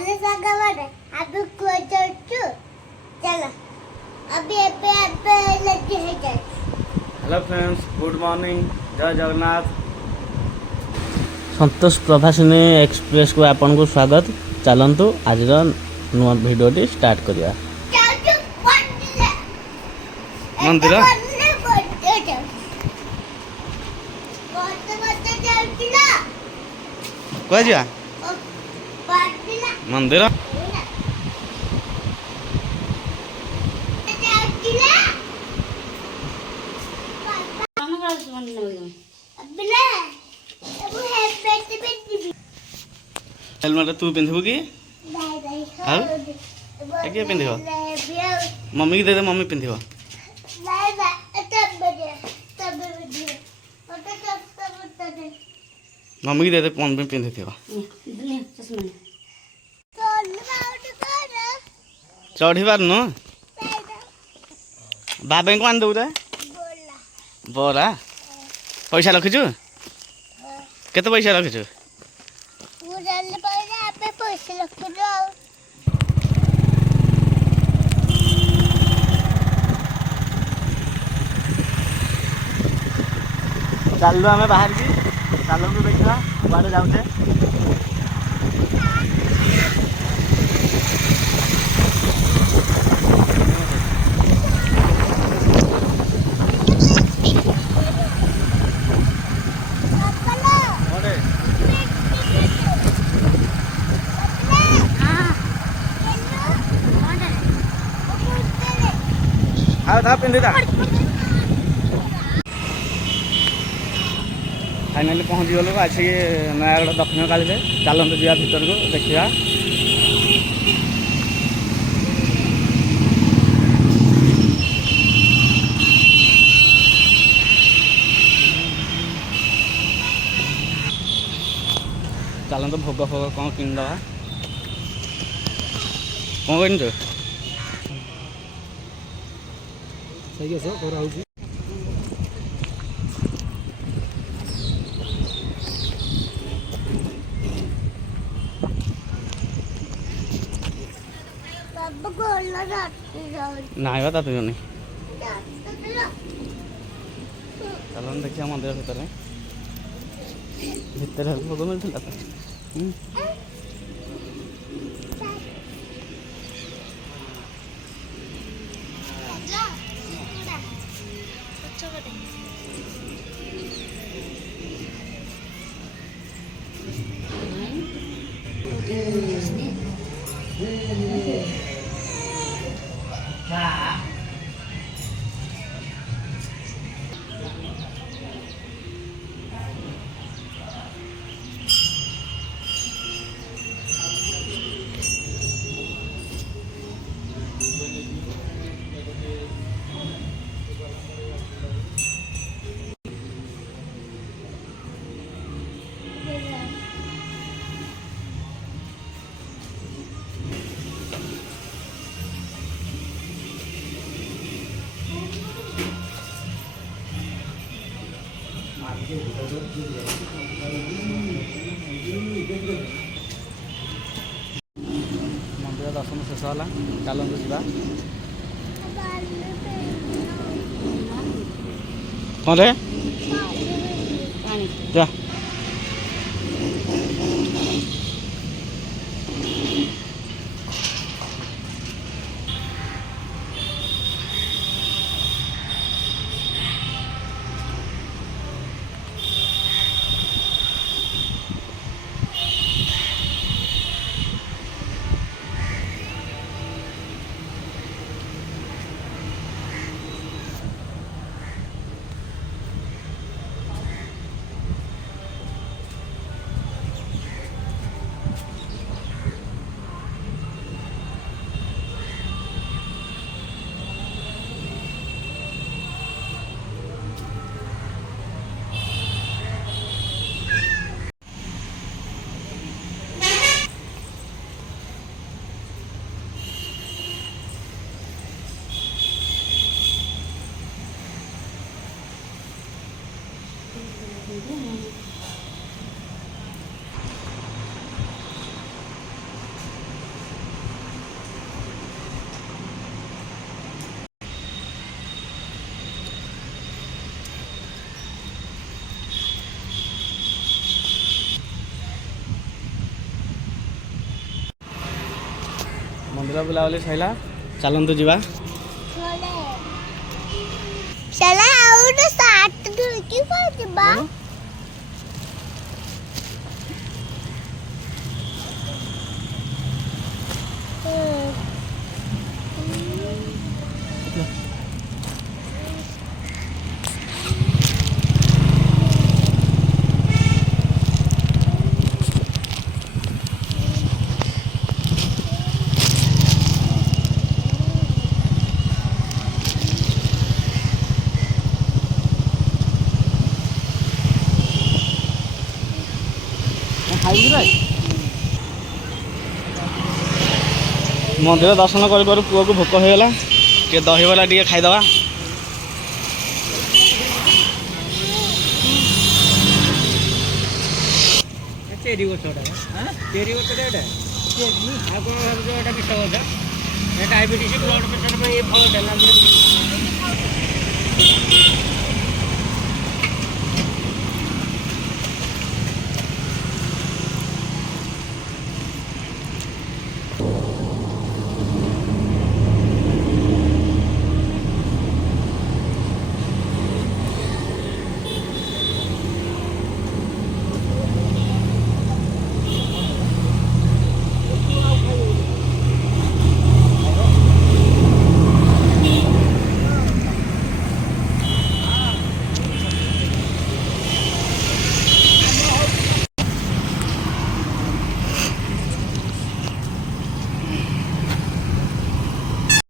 आले सगळं अभी कोचू चला अभी एपे एपे लगी है जाए। हेलो फ्रेंड्स, गुड मॉर्निंग, जय जगन्नाथ। संतोष प्रभासिनी एक्सप्रेस को आपन को स्वागत। चलंतु आज नुआ भिडियोटी स्टार्ट करिया। मंदिर कह जा मंदिर हेलमेट तू पिंधबू कि किए पिंध मम्मी की दे दे, मम्मी पिंध मम्मी की दे दे, मम्मी पिंध चढ़ी पारनु बाबे को आन दऊ रे बोरा पैसा रखिचु केते पैसा रखिचु चलो आम बाहर की चलू देखा कुआड़े जाऊे था पिंधि फाइनाली पहुँच गलु आसिक नयागढ़ दक्षिण काली चलते जा भर को देखा। चलते भोग फोग कौन किनदवा कौन किनु सही है ना बता तुझे नहीं चलो देखिए मंदिर भीतर भीतर भोग मिलता मंदिर दर्शन शेष है। चलते जा कौन जा मंदिर बुलाबुली सैला चलतु जा चला आउट सात धुकी पड़बा मंदिर दर्शन कर पुआ को भोक होगा टे दहीबरा टे खाईदे cherry cherry diabetes blood pressure ये फल